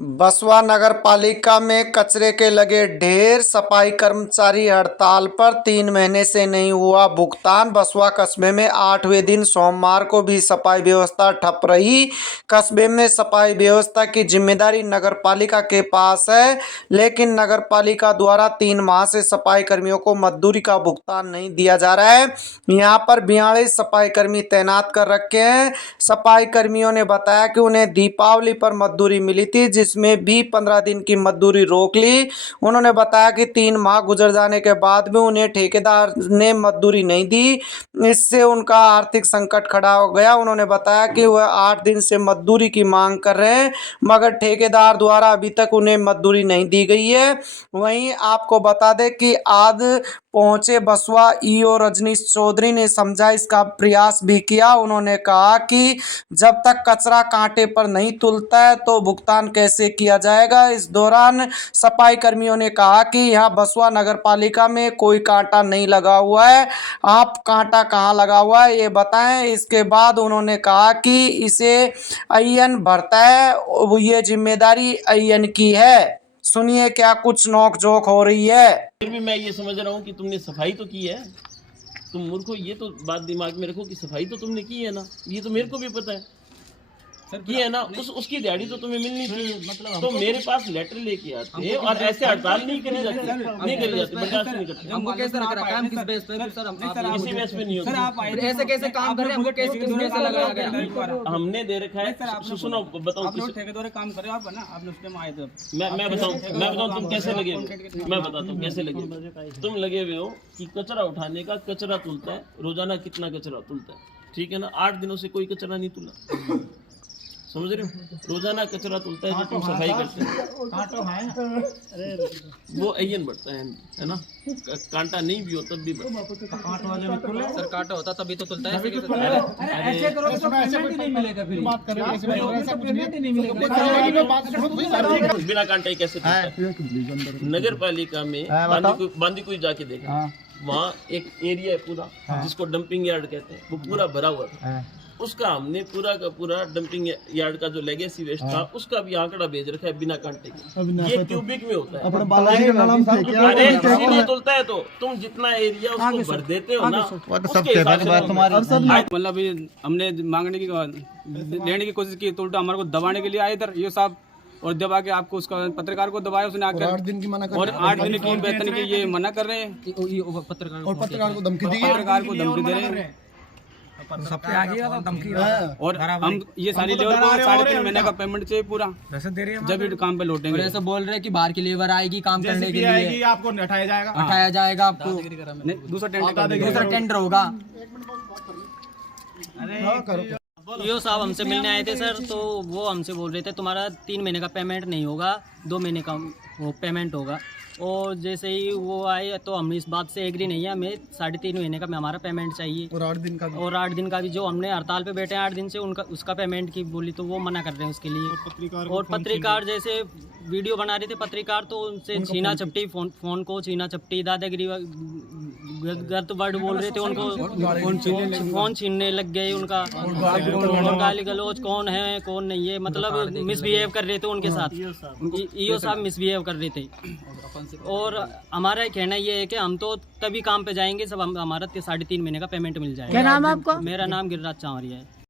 बसवा नगर पालिका में कचरे के लगे ढेर, सफाई कर्मचारी हड़ताल पर, 3 महीने से नहीं हुआ भुगतान। बसवा कस्बे में 8वें दिन सोमवार को भी सफाई व्यवस्था ठप रही। कस्बे में सफाई व्यवस्था की जिम्मेदारी नगर पालिका के पास है, लेकिन नगर पालिका द्वारा 3 माह से सफाई कर्मियों को मजदूरी का भुगतान नहीं दिया जा रहा है। यहाँ पर 42 सफाई कर्मी तैनात कर रखे हैं। सफाई कर्मियों ने बताया कि उन्हें दीपावली पर मजदूरी मिली थी, जिसमें भी 15 दिन की मजदूरी रोक ली। उन्होंने बताया कि 3 माह गुजर जाने के बाद भी उन्हें ठेकेदार ने मजदूरी नहीं दी। इससे उनका आर्थिक संकट खड़ा हो गया। उन्होंने बताया कि वह 8 दिन से मजदूरी की मांग कर रहे हैं, मगर ठेकेदार द्वारा अभी तक उन्हें मजदूरी नहीं दी गई है। वहीं आपको बता दें कि आज पहुंचे बसवा ईओ रजनीश चौधरी ने समझाइश का प्रयास भी किया। उन्होंने कहा कि जब तक कचरा कांटे पर नहीं तुलता है तो भुगतान कैसे किया जाएगा। इस दौरान सफाई कर्मियों ने कहा कि यहाँ बसवा नगर पालिका में कोई कांटा नहीं लगा हुआ है, आप कांटा कहाँ लगा हुआ है ये बताएं। इसके बाद उन्होंने कहा कि इसे अय्यन भरता है, ये जिम्मेदारी अय्यन की है। सुनिए क्या कुछ नोक-झोंक हो रही है। फिर भी मैं ये समझ रहा हूँ कि तुमने सफाई तो की है। तुम मूर्खो, ये तो बात दिमाग में रखो कि सफाई तो तुमने की है ना। ये तो मेरे को भी पता है की है ना। उसकी दिहाड़ी तो तुम्हें मिलनी थी। मतलब तो मेरे पास लेटर लेके आते और ऐसे हड़ताल नहीं करी जाती, नहीं करी जाती, बर्दाश्त नहीं करते। हमको कैसे रख रखा है? हम किस बेस पे सर? हम इसी बेस पे नहीं होता। ऐसे कैसे काम कर रहे हैं? हमको कैसे किस बेस पे लगाया गया? हमने दे रखा है। सुनो बताओ, ठेकेदार काम करे आप ना, आपने उसके में आए थे। मैं बताऊं तुम कैसे लगे हुए। मैं बताता हूँ कैसे लगे। तुम लगे हुए हो कि कचरा उठाने का, कचरा तुलता है रोजाना, कितना कचरा तुलता है, ठीक है ना। 8 दिनों से कोई कचरा नहीं तुला, समझ रहे हो। रोजाना कचरा तुलता है जो तुम सफाई करते हो, वो अय्यन बढ़ता है ना। कांटा नहीं भी हो तब भी बढ़ता। सर कांटा होता तभी तो तुलता है। ऐसे करोगे तो पेमेंट ही नहीं मिलेगा। फिर बात करोगे ऐसे पेमेंट ही नहीं मिलेगा। बिना कांटे कैसे तुलता है। नगर पालिका में बांदी कोई जाके देखा, वहाँ एक एरिया है पूरा जिसको डंपिंग यार्ड कहते हैं, वो पूरा भरा हुआ था। उसका हमने पूरा का पूरा डंपिंग यार्ड का जो लेगेसी वेस्ट था उसका भी आंकड़ा भेज रखा है बिना कांटे के। ये क्यूबिक में होता है। अरे इसीलिए तुलता है। तो तुम जितना एरिया उसको भर देते हो ना, उसके हिसाब से मतलब हमने मांगने की लेने की कोशिश की तो उल्टा हमारे को दबाने के लिए आए इधर ये साहब, और दबा के आपको उसका पत्रकार को दबाया उसने आकर 8 दिन की मना कर, और 8 दिन की वेतन की ये मना कर रहे हैं। पत्रकार को धमकी दे रहे हैं। सबसे आगे धमकी, और हम ये सारी लेबर को 3.5 महीने का पेमेंट चाहिए पूरा, जब ये काम पे लौटेंगे। और ऐसा बोल रहे हैं कि बाहर की लेबर आएगी काम करने के लिए, आपको हटाया जाएगा आपको। दूसरा टेंडर होगा। ईओ साहब हमसे मिलने आए थे सर, तो वो हमसे बोल रहे थे तुम्हारा 3 महीने का पेमेंट नहीं होगा, 2 महीने का वो पेमेंट होगा। और जैसे ही वो आए तो हम इस बात से एग्री नहीं है, हमें 3.5 महीने का हमारा पेमेंट चाहिए, और 8 दिन का भी जो हमने हड़ताल पे बैठे हैं 8 दिन से उनका उसका पेमेंट की बोली तो वो मना कर रहे हैं उसके लिए। और पत्रकार जैसे वीडियो बना रहे थे पत्रकार, तो उनसे छीना चपटी, फोन को छीना चपटी, दादागिरी गलत वर्ड बोल रहे थे, उनको फोन छीनने लग गए उनका, और गाली गलौज कौन है कौन नहीं है, मतलब मिसबिहेव कर रहे थे उनके साथ। ईओ साहब मिसबिहेव कर रहे थे। और हमारा कहना ये है कि हम तो तभी काम पे जाएंगे सब हमारा 3.5 महीने का पेमेंट मिल जाएगा। क्या नाम है आपका? मेरा नाम गिरिराज चावरिया है।